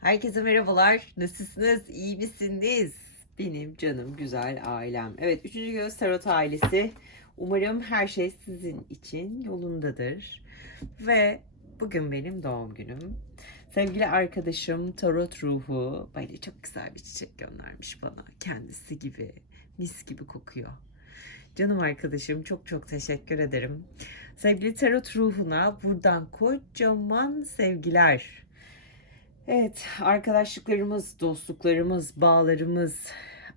Herkese merhabalar. Nasılsınız? İyi misiniz? Benim canım güzel ailem. Evet, üçüncü göz tarot ailesi. Umarım her şey sizin için yolundadır. Ve bugün benim doğum günüm. Sevgili arkadaşım Tarot Ruhu böyle çok güzel bir çiçek göndermiş bana. Kendisi gibi, mis gibi kokuyor. Canım arkadaşım çok çok teşekkür ederim. Sevgili Tarot Ruhu'na buradan kocaman sevgiler. Evet, arkadaşlıklarımız, dostluklarımız, bağlarımız,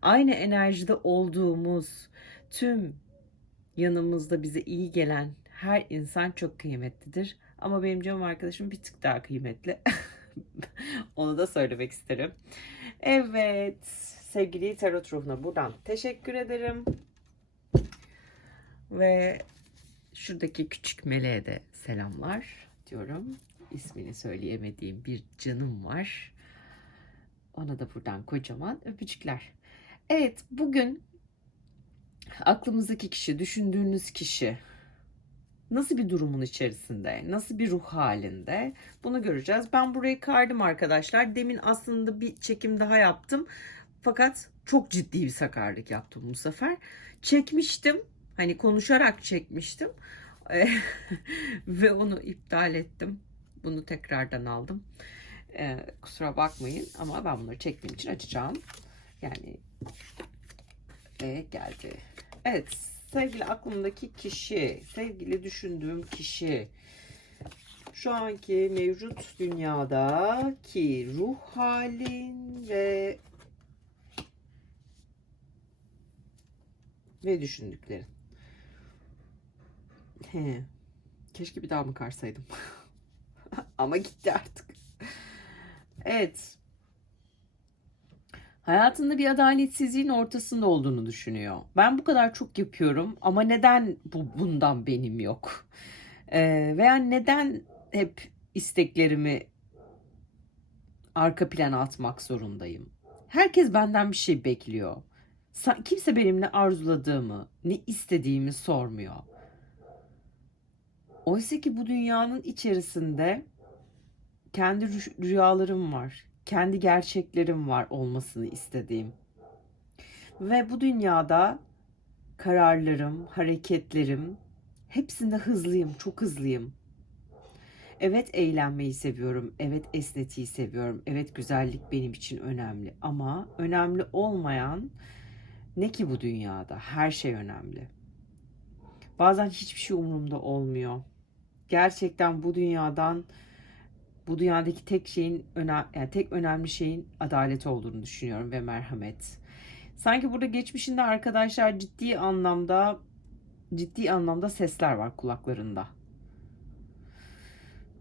aynı enerjide olduğumuz, tüm yanımızda bize iyi gelen her insan çok kıymetlidir. Ama benim canım arkadaşım bir tık daha kıymetli. Onu da söylemek isterim. Evet, sevgili Tarot Ruhu'na buradan teşekkür ederim. Ve şuradaki küçük meleğe de selamlar diyorum ismini söyleyemediğim bir canım var. Ona da buradan kocaman öpücükler. Evet bugün aklımızdaki kişi, düşündüğünüz kişi nasıl bir durumun içerisinde, nasıl bir ruh halinde bunu göreceğiz. Ben burayı kardım arkadaşlar. Demin aslında bir çekim daha yaptım. Fakat çok ciddi bir sakarlık yaptım bu sefer. Çekmiştim. Hani konuşarak çekmiştim. Ve onu iptal ettim. Bunu tekrardan aldım. Ee, kusura bakmayın ama ben bunları çektiğim için açacağım. Yani ve geldi. Evet sevgili aklımdaki kişi, sevgili düşündüğüm kişi şu anki mevcut dünyadaki ruh halin ve ve düşündüklerin. He. Keşke bir daha mı karsaydım. Ama gitti artık. Evet. Hayatında bir adaletsizliğin ortasında olduğunu düşünüyor. Ben bu kadar çok yapıyorum ama neden bu bundan benim yok? Ee, veya neden hep isteklerimi arka plana atmak zorundayım? Herkes benden bir şey bekliyor. Kimse benim ne arzuladığımı, ne istediğimi sormuyor. Oysa ki bu dünyanın içerisinde kendi rü- rüyalarım var. Kendi gerçeklerim var olmasını istediğim. Ve bu dünyada kararlarım, hareketlerim hepsinde hızlıyım, çok hızlıyım. Evet eğlenmeyi seviyorum, evet estetiği seviyorum, evet güzellik benim için önemli. Ama önemli olmayan ne ki bu dünyada? Her şey önemli. Bazen hiçbir şey umurumda olmuyor. Gerçekten bu dünyadan bu dünyadaki tek şeyin önem yani tek önemli şeyin adalet olduğunu düşünüyorum ve merhamet. Sanki burada geçmişinde arkadaşlar ciddi anlamda ciddi anlamda sesler var kulaklarında.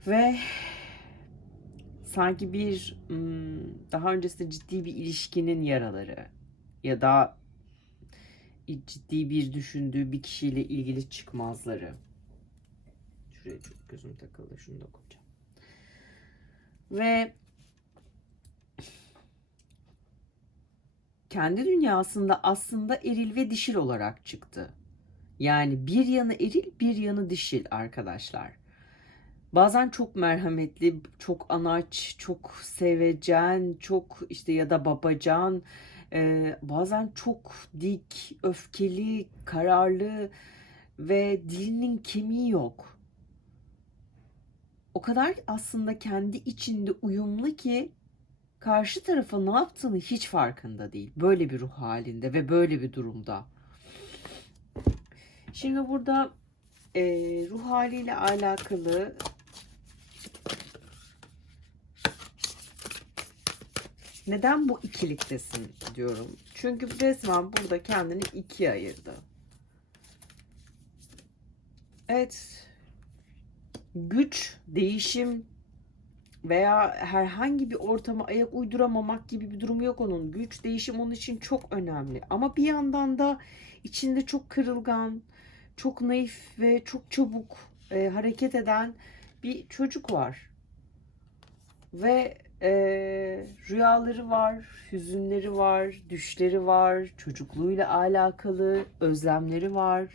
Ve sanki bir hmm, daha öncesinde ciddi bir ilişkinin yaraları ya da ciddi bir düşündüğü bir kişiyle ilgili çıkmazları. Şuraya çok gözüm takıldı. Şunu da koyacağım. Ve kendi dünyasında aslında eril ve dişil olarak çıktı. Yani bir yanı eril, bir yanı dişil arkadaşlar. Bazen çok merhametli, çok anaç, çok sevecen, çok işte ya da babacan, ee, bazen çok dik, öfkeli, kararlı ve dilinin kemiği yok. O kadar aslında kendi içinde uyumlu ki karşı tarafa ne yaptığını hiç farkında değil. Böyle bir ruh halinde ve böyle bir durumda. Şimdi burada e, ruh haliyle alakalı neden bu ikiliktesin diyorum. Çünkü resmen burada kendini ikiye ayırdı. Evet. Güç, değişim veya herhangi bir ortama ayak uyduramamak gibi bir durum yok onun. Güç, değişim onun için çok önemli. Ama bir yandan da içinde çok kırılgan, çok naif ve çok çabuk e, hareket eden bir çocuk var. Ve e, rüyaları var, hüzünleri var, düşleri var, çocukluğuyla alakalı özlemleri var.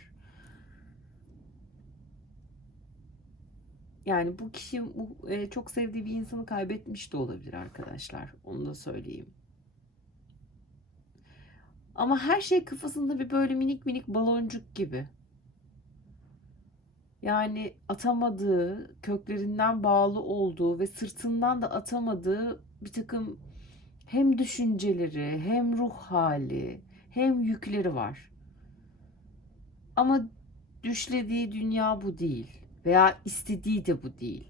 Yani bu kişi e, çok sevdiği bir insanı kaybetmiş de olabilir arkadaşlar. Onu da söyleyeyim. Ama her şey kafasında bir böyle minik minik baloncuk gibi. Yani atamadığı, köklerinden bağlı olduğu ve sırtından da atamadığı bir takım hem düşünceleri, hem ruh hali, hem yükleri var. Ama düşlediği dünya bu değil veya istediği de bu değil.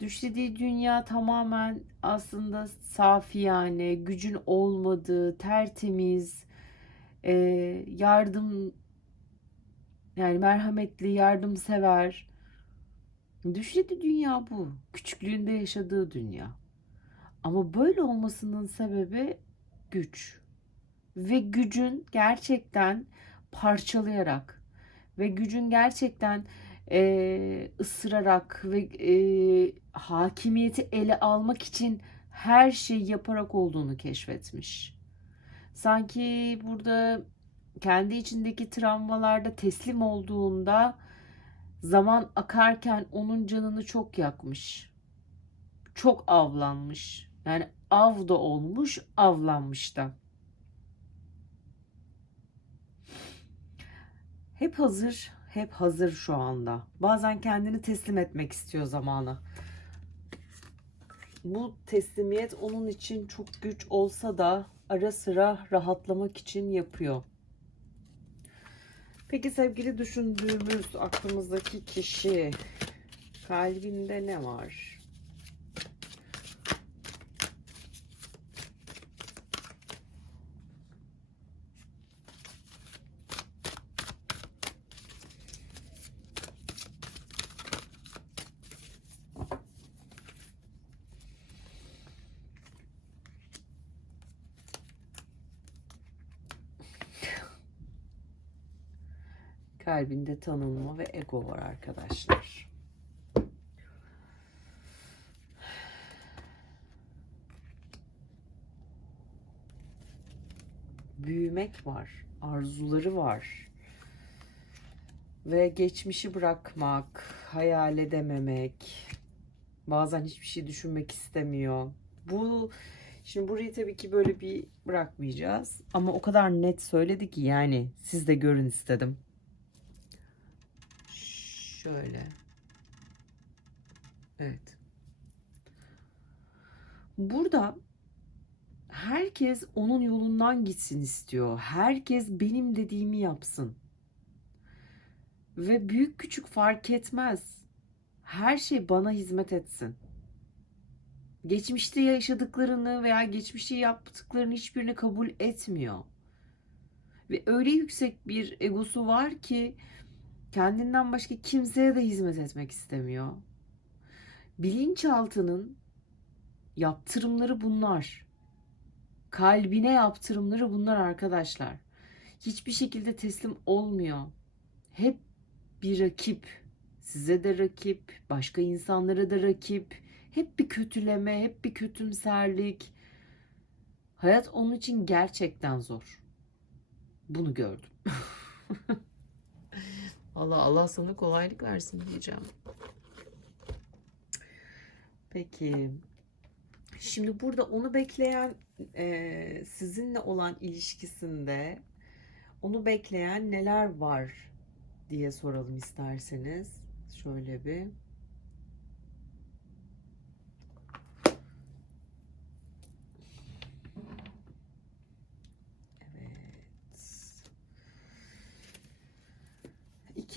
Düşlediği dünya tamamen aslında safiyane, gücün olmadığı, tertemiz, e, yardım yani merhametli, yardımsever. Düşlediği dünya bu. Küçüklüğünde yaşadığı dünya. Ama böyle olmasının sebebi güç. Ve gücün gerçekten parçalayarak ve gücün gerçekten e, ısırarak ve e, hakimiyeti ele almak için her şeyi yaparak olduğunu keşfetmiş. Sanki burada kendi içindeki travmalarda teslim olduğunda zaman akarken onun canını çok yakmış. Çok avlanmış. Yani av da olmuş, avlanmış da. Hep hazır, hep hazır şu anda. Bazen kendini teslim etmek istiyor zamana. Bu teslimiyet onun için çok güç olsa da ara sıra rahatlamak için yapıyor. Peki sevgili düşündüğümüz aklımızdaki kişi kalbinde ne var? Kalbinde tanınma ve ego var arkadaşlar. Büyümek var, arzuları var. Ve geçmişi bırakmak, hayal edememek, bazen hiçbir şey düşünmek istemiyor. Bu Şimdi burayı tabii ki böyle bir bırakmayacağız. Ama o kadar net söyledi ki yani siz de görün istedim. Şöyle. Evet. Burada herkes onun yolundan gitsin istiyor. Herkes benim dediğimi yapsın. Ve büyük küçük fark etmez. Her şey bana hizmet etsin. Geçmişte yaşadıklarını veya geçmişte yaptıklarını hiçbirini kabul etmiyor. Ve öyle yüksek bir egosu var ki kendinden başka kimseye de hizmet etmek istemiyor. Bilinçaltının yaptırımları bunlar. Kalbine yaptırımları bunlar arkadaşlar. Hiçbir şekilde teslim olmuyor. Hep bir rakip. Size de rakip, başka insanlara da rakip. Hep bir kötüleme, hep bir kötümserlik. Hayat onun için gerçekten zor. Bunu gördüm. Allah Allah sana kolaylık versin diyeceğim. Peki. Şimdi burada onu bekleyen e, sizinle olan ilişkisinde onu bekleyen neler var diye soralım isterseniz. Şöyle bir.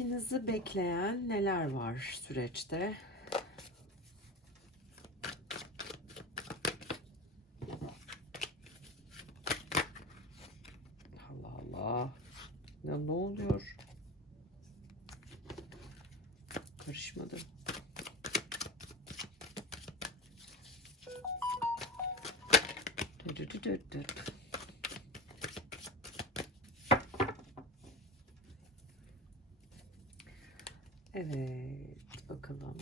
İkinizi bekleyen neler var süreçte? Allah Allah. Ya ne oluyor? Karışmadı. Dur dur dur dur. Evet, bakalım.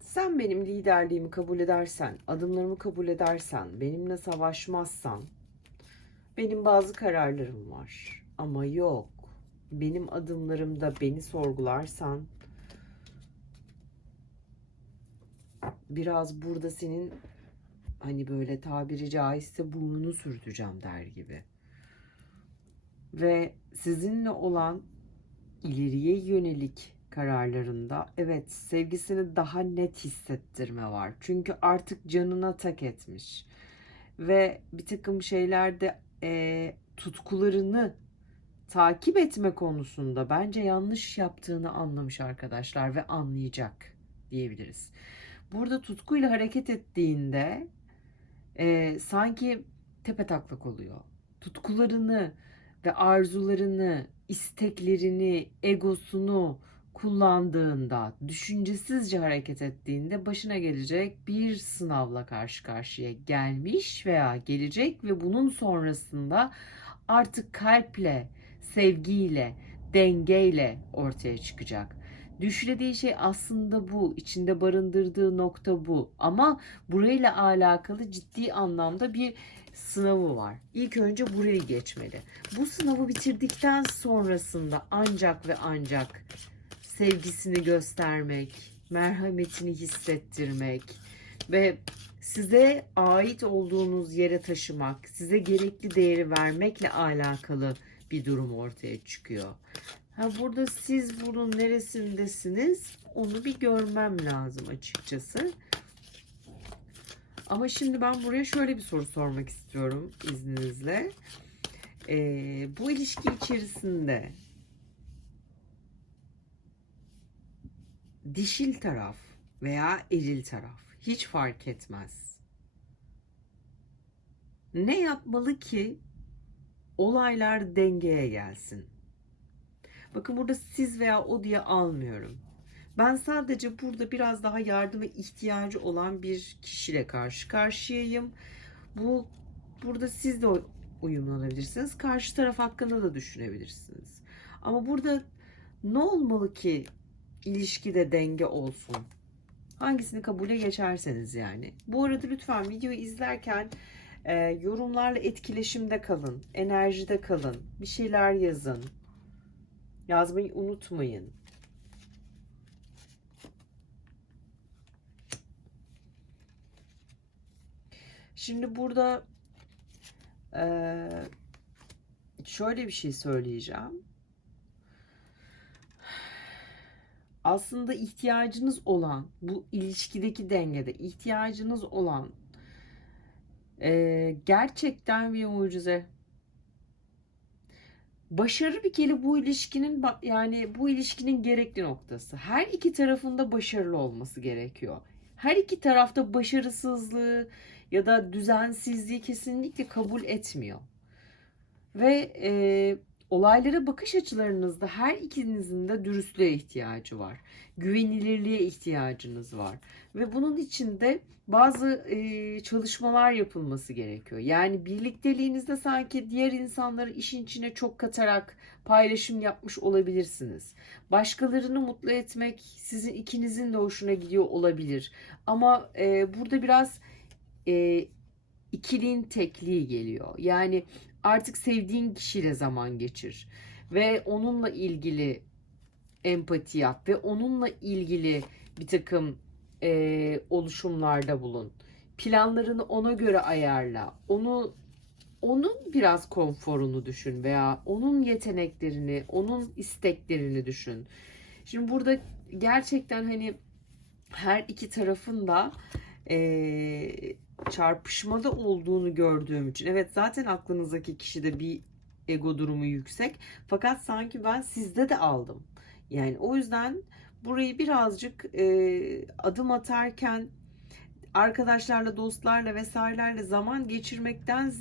Sen benim liderliğimi kabul edersen, adımlarımı kabul edersen, benimle savaşmazsan Benim bazı kararlarım var ama yok. Benim adımlarımda beni sorgularsan biraz burada senin hani böyle tabiri caizse burnunu sürteceğim der gibi. Ve sizinle olan ileriye yönelik kararlarında evet sevgisini daha net hissettirme var. Çünkü artık canına tak etmiş. Ve bir takım şeylerde e, tutkularını takip etme konusunda bence yanlış yaptığını anlamış arkadaşlar ve anlayacak diyebiliriz. Burada tutkuyla hareket ettiğinde e, sanki tepe taklak oluyor. Tutkularını ve arzularını, isteklerini, egosunu kullandığında, düşüncesizce hareket ettiğinde başına gelecek bir sınavla karşı karşıya gelmiş veya gelecek ve bunun sonrasında artık kalple, sevgiyle, dengeyle ortaya çıkacak. Düşlediği şey aslında bu, içinde barındırdığı nokta bu. Ama burayla alakalı ciddi anlamda bir sınavı var. İlk önce burayı geçmeli. Bu sınavı bitirdikten sonrasında ancak ve ancak sevgisini göstermek, merhametini hissettirmek ve size ait olduğunuz yere taşımak, size gerekli değeri vermekle alakalı bir durum ortaya çıkıyor. Ha burada siz bunun neresindesiniz? Onu bir görmem lazım açıkçası. Ama şimdi ben buraya şöyle bir soru sormak istiyorum izninizle. Ee, bu ilişki içerisinde dişil taraf veya eril taraf hiç fark etmez. Ne yapmalı ki olaylar dengeye gelsin? Bakın burada siz veya o diye almıyorum. Ben sadece burada biraz daha yardıma ihtiyacı olan bir kişiyle karşı karşıyayım. Bu burada siz de uyumlanabilirsiniz. Karşı taraf hakkında da düşünebilirsiniz. Ama burada ne olmalı ki ilişkide denge olsun? Hangisini kabule geçerseniz yani. Bu arada lütfen videoyu izlerken e, yorumlarla etkileşimde kalın, enerjide kalın, bir şeyler yazın. Yazmayı unutmayın. Şimdi burada eee, şöyle bir şey söyleyeceğim. Aslında ihtiyacınız olan bu ilişkideki dengede ihtiyacınız olan eee, gerçekten bir mucize. Başarı bir kere bu ilişkinin yani bu ilişkinin gerekli noktası. Her iki tarafında başarılı olması gerekiyor. Her iki tarafta başarısızlığı ya da düzensizliği kesinlikle kabul etmiyor. Ve e, olaylara bakış açılarınızda her ikinizin de dürüstlüğe ihtiyacı var. Güvenilirliğe ihtiyacınız var. Ve bunun için de bazı e, çalışmalar yapılması gerekiyor. Yani birlikteliğinizde sanki diğer insanları işin içine çok katarak paylaşım yapmış olabilirsiniz. Başkalarını mutlu etmek sizin ikinizin de hoşuna gidiyor olabilir. Ama e, burada biraz e, ikiliğin tekliği geliyor. Yani artık sevdiğin kişiyle zaman geçir ve onunla ilgili empati yap ve onunla ilgili bir takım e, oluşumlarda bulun. Planlarını ona göre ayarla. Onu onun biraz konforunu düşün veya onun yeteneklerini, onun isteklerini düşün. Şimdi burada gerçekten hani her iki tarafın da e, çarpışmada olduğunu gördüğüm için. Evet zaten aklınızdaki kişide bir ego durumu yüksek. Fakat sanki ben sizde de aldım. Yani o yüzden burayı birazcık e, adım atarken arkadaşlarla, dostlarla vesairelerle zaman geçirmekten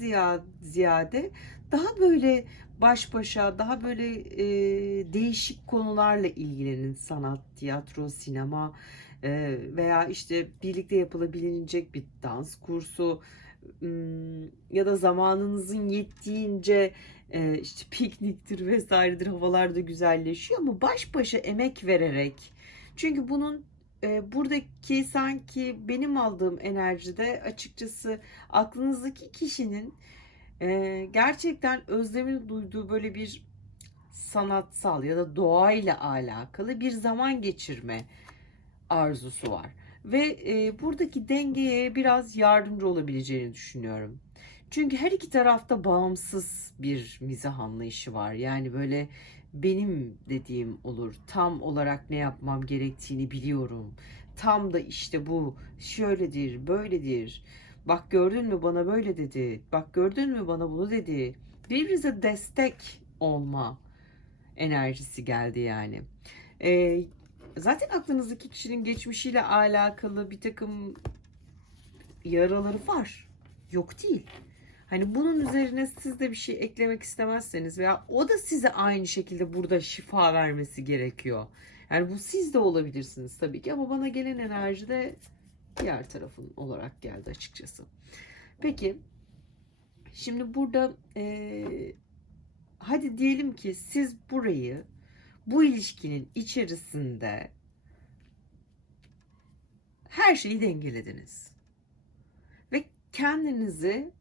ziyade daha böyle baş başa, daha böyle e, değişik konularla ilgilenin. Sanat, tiyatro, sinema veya işte birlikte yapılabilecek bir dans kursu ya da zamanınızın yettiğince işte pikniktir vesairedir havalarda güzelleşiyor ama baş başa emek vererek. Çünkü bunun buradaki sanki benim aldığım enerjide açıkçası aklınızdaki kişinin gerçekten özlemini duyduğu böyle bir sanatsal ya da doğayla alakalı bir zaman geçirme arzusu var. Ve e, buradaki dengeye biraz yardımcı olabileceğini düşünüyorum. Çünkü her iki tarafta bağımsız bir mizah anlayışı var. Yani böyle benim dediğim olur. Tam olarak ne yapmam gerektiğini biliyorum. Tam da işte bu şöyledir, böyledir. Bak gördün mü bana böyle dedi. Bak gördün mü bana bunu dedi. Birbirinize destek olma enerjisi geldi yani. Ee, zaten aklınızdaki kişinin geçmişiyle alakalı bir takım yaraları var. Yok değil. Hani bunun üzerine siz de bir şey eklemek istemezseniz veya o da size aynı şekilde burada şifa vermesi gerekiyor. Yani bu siz de olabilirsiniz tabii ki ama bana gelen enerji de diğer tarafın olarak geldi açıkçası. Peki şimdi burada eee, hadi diyelim ki siz burayı bu ilişkinin içerisinde her şeyi dengelediniz. Ve kendinizi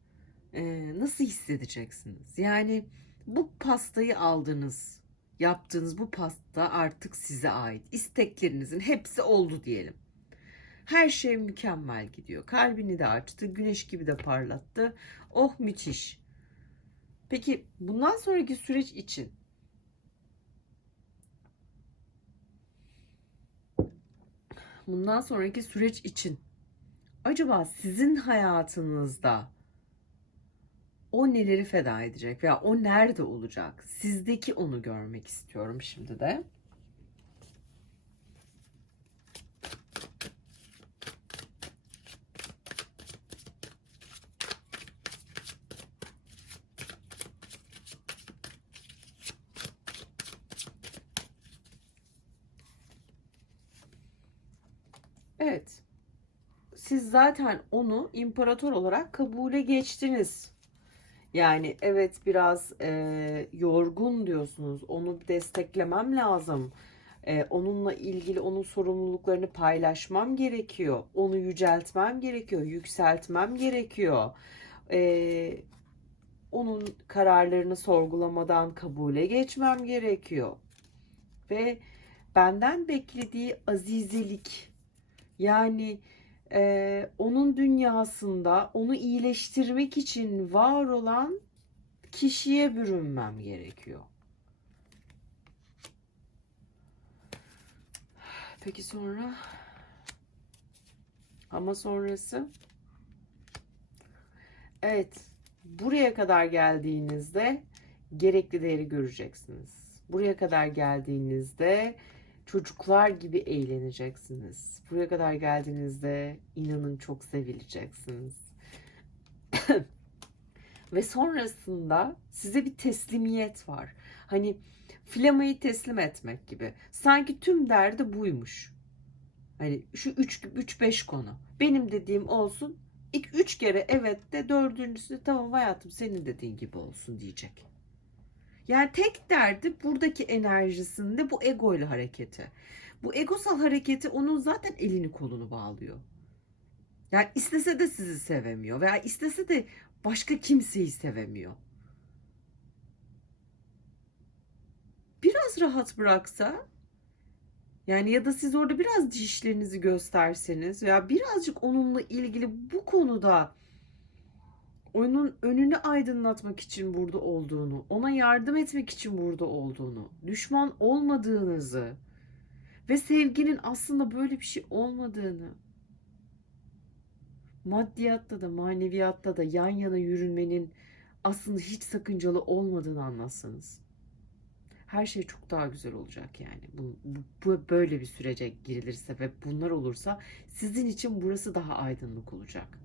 e, nasıl hissedeceksiniz? Yani bu pastayı aldınız. Yaptığınız bu pasta artık size ait. İsteklerinizin hepsi oldu diyelim. Her şey mükemmel gidiyor. Kalbini de açtı, güneş gibi de parlattı. Oh müthiş. Peki bundan sonraki süreç için bundan sonraki süreç için acaba sizin hayatınızda o neleri feda edecek veya o nerede olacak? Sizdeki onu görmek istiyorum şimdi de. Evet. Siz zaten onu imparator olarak kabule geçtiniz. Yani evet biraz e, yorgun diyorsunuz. Onu desteklemem lazım. E, onunla ilgili onun sorumluluklarını paylaşmam gerekiyor. Onu yüceltmem gerekiyor. Yükseltmem gerekiyor. E, onun kararlarını sorgulamadan kabule geçmem gerekiyor. Ve benden beklediği azizelik yani e, onun dünyasında onu iyileştirmek için var olan kişiye bürünmem gerekiyor. Peki sonra? Ama sonrası? Evet, buraya kadar geldiğinizde gerekli değeri göreceksiniz. Buraya kadar geldiğinizde çocuklar gibi eğleneceksiniz. Buraya kadar geldiğinizde inanın çok sevileceksiniz. Ve sonrasında size bir teslimiyet var. Hani flamayı teslim etmek gibi. Sanki tüm derdi buymuş. Hani şu 3 3 5 konu. Benim dediğim olsun. İlk 3 kere evet de dördüncüsü tamam hayatım senin dediğin gibi olsun diyecek. Yani tek derdi buradaki enerjisinde bu ego ile hareketi. Bu egosal hareketi onun zaten elini kolunu bağlıyor. Yani istese de sizi sevemiyor veya istese de başka kimseyi sevemiyor. Biraz rahat bıraksa yani ya da siz orada biraz dişlerinizi gösterseniz veya birazcık onunla ilgili bu konuda onun önünü aydınlatmak için burada olduğunu, ona yardım etmek için burada olduğunu, düşman olmadığınızı ve sevginin aslında böyle bir şey olmadığını, maddiyatta da maneviyatta da yan yana yürünmenin aslında hiç sakıncalı olmadığını anlatsanız. Her şey çok daha güzel olacak yani. Bu, bu, böyle bir sürece girilirse ve bunlar olursa sizin için burası daha aydınlık olacak.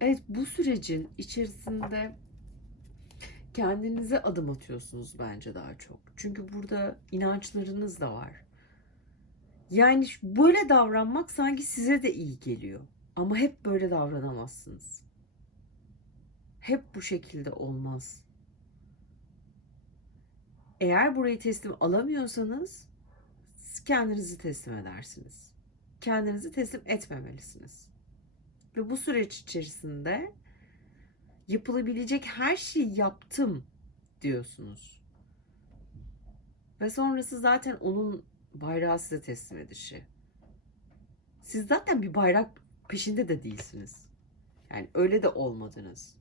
Evet bu sürecin içerisinde kendinize adım atıyorsunuz bence daha çok. Çünkü burada inançlarınız da var. Yani böyle davranmak sanki size de iyi geliyor. Ama hep böyle davranamazsınız. Hep bu şekilde olmaz. Eğer burayı teslim alamıyorsanız kendinizi teslim edersiniz. Kendinizi teslim etmemelisiniz. Ve bu süreç içerisinde Yapılabilecek her şeyi yaptım diyorsunuz. Ve sonrası zaten onun bayrağı size teslim edişi. Siz zaten bir bayrak peşinde de değilsiniz. Yani öyle de olmadınız.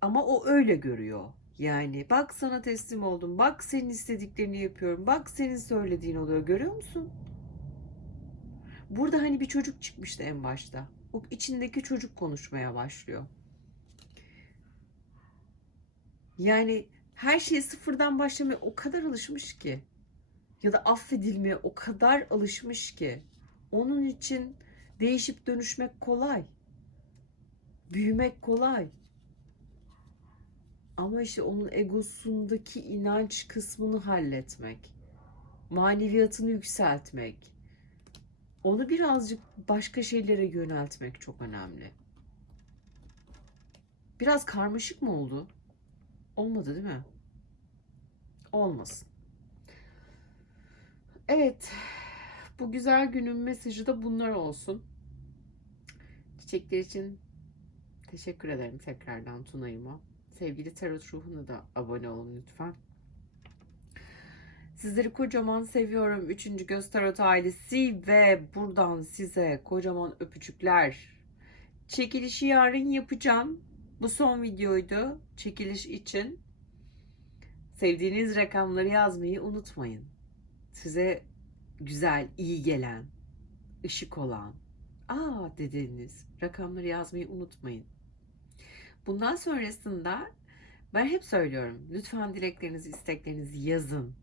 Ama o öyle görüyor. Yani bak sana teslim oldum. Bak senin istediklerini yapıyorum. Bak senin söylediğin oluyor. Görüyor musun? Burada hani bir çocuk çıkmıştı en başta. O içindeki çocuk konuşmaya başlıyor. Yani her şeye sıfırdan başlamaya o kadar alışmış ki. Ya da affedilmeye o kadar alışmış ki. Onun için değişip dönüşmek kolay. Büyümek kolay. Ama işte onun egosundaki inanç kısmını halletmek, maneviyatını yükseltmek, onu birazcık başka şeylere yöneltmek çok önemli. Biraz karmaşık mı oldu? Olmadı değil mi? Olmasın. Evet. Bu güzel günün mesajı da bunlar olsun. Çiçekler için teşekkür ederim tekrardan Tuna'yıma. Sevgili Tarot Ruhu'na da abone olun lütfen. Sizleri kocaman seviyorum. Üçüncü Göz Tarot ailesi ve buradan size kocaman öpücükler. Çekilişi yarın yapacağım. Bu son videoydu. Çekiliş için. Sevdiğiniz rakamları yazmayı unutmayın. Size güzel, iyi gelen, ışık olan, aa dediğiniz rakamları yazmayı unutmayın. Bundan sonrasında ben hep söylüyorum. Lütfen dileklerinizi, isteklerinizi yazın.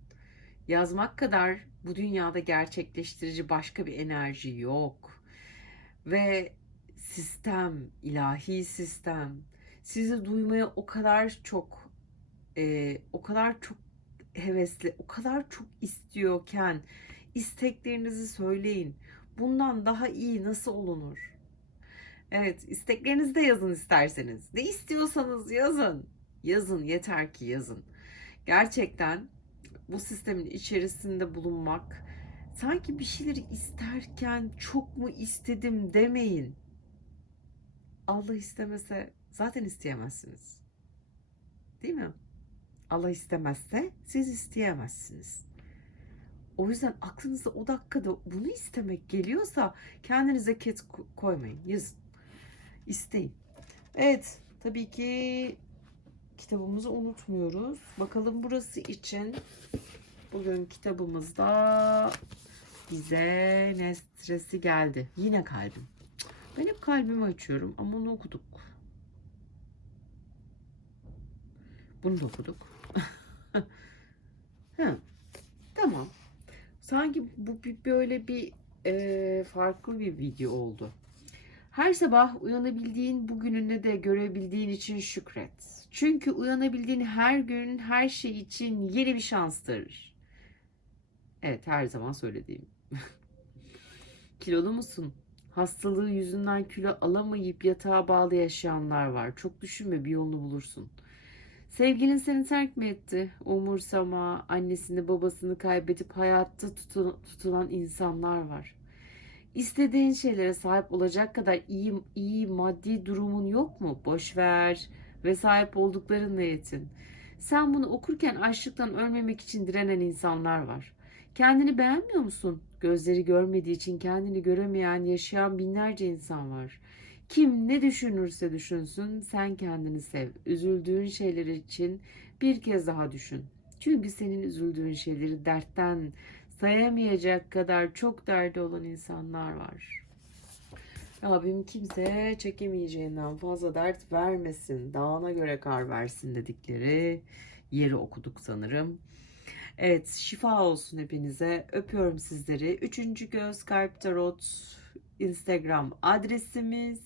Yazmak kadar bu dünyada gerçekleştirici başka bir enerji yok. Ve sistem, ilahi sistem sizi duymaya o kadar çok e, o kadar çok hevesli, o kadar çok istiyorken isteklerinizi söyleyin. Bundan daha iyi nasıl olunur? Evet, isteklerinizi de yazın isterseniz. Ne istiyorsanız yazın. Yazın, yeter ki yazın. Gerçekten bu sistemin içerisinde bulunmak, sanki bir şeyleri isterken çok mu istedim demeyin. Allah istemese zaten isteyemezsiniz. Değil mi? Allah istemezse siz isteyemezsiniz. O yüzden aklınıza o dakikada bunu istemek geliyorsa kendinize ket koymayın. Yazın. İsteyin. Evet. Tabii ki kitabımızı unutmuyoruz. Bakalım burası için bugün kitabımızda bize ne stresi geldi. Yine kalbim. Ben hep kalbimi açıyorum ama onu okuduk. Bunu da okuduk. Hı. Tamam. Sanki bu bir böyle bir e, farklı bir video oldu. Her sabah uyanabildiğin bugününü de görebildiğin için şükret. Çünkü uyanabildiğin her gün her şey için yeni bir şanstır. Evet her zaman söylediğim. Kilolu musun? Hastalığı yüzünden kilo alamayıp yatağa bağlı yaşayanlar var. Çok düşünme bir yolunu bulursun. Sevgilin seni terk mi etti? Umursama, annesini babasını kaybedip hayatta tutulan insanlar var. İstediğin şeylere sahip olacak kadar iyi iyi maddi durumun yok mu? Boş ver ve sahip olduklarınla yetin. Sen bunu okurken açlıktan ölmemek için direnen insanlar var. Kendini beğenmiyor musun? Gözleri görmediği için kendini göremeyen, yaşayan binlerce insan var. Kim ne düşünürse düşünsün sen kendini sev. Üzüldüğün şeyler için bir kez daha düşün. Çünkü senin üzüldüğün şeyleri dertten sayamayacak kadar çok derdi olan insanlar var. Rabbim kimse çekemeyeceğinden fazla dert vermesin. Dağına göre kar versin dedikleri yeri okuduk sanırım. Evet şifa olsun hepinize. Öpüyorum sizleri. Üçüncü Göz Kalp Tarot Instagram adresimiz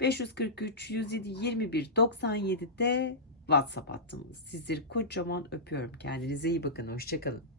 543 107 21 97'de WhatsApp hattımız. Sizleri kocaman öpüyorum. Kendinize iyi bakın. Hoşçakalın.